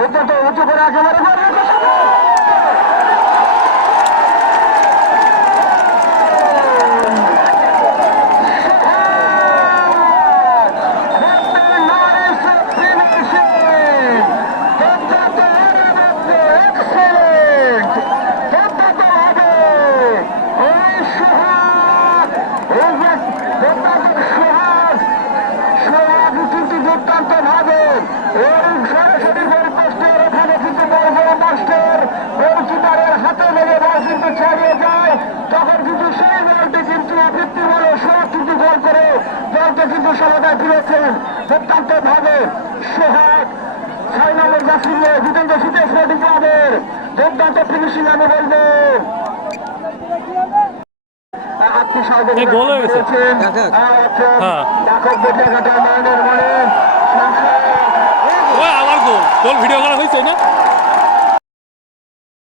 উঁচু করে একেবারে দুর্দান্ত ভাবে সরাসরি গোলপোস্টের ওখানে কিন্তু বড় বড় মাস্টার গোলকিপারের হাতে লেগে বল কিন্তু ছাড়িয়ে যায়। তখন কিন্তু সেই বলটি কিন্তু অভিত্তি বলে সোহাগ কিন্তু গোল করে দলকে কিন্তু সমতায় ফিরেছেন দুর্দান্ত ভাবে সোহাগ। 6 নম্বর জাসিলে জিতেন্দ্র শীতে স্পোর্টিং ক্লাবের দুর্দান্ত ফিনিশিং আমি বলবো। গোল হয়ে গেছে। আবার গোল ভিডিও করা হয়েছে না।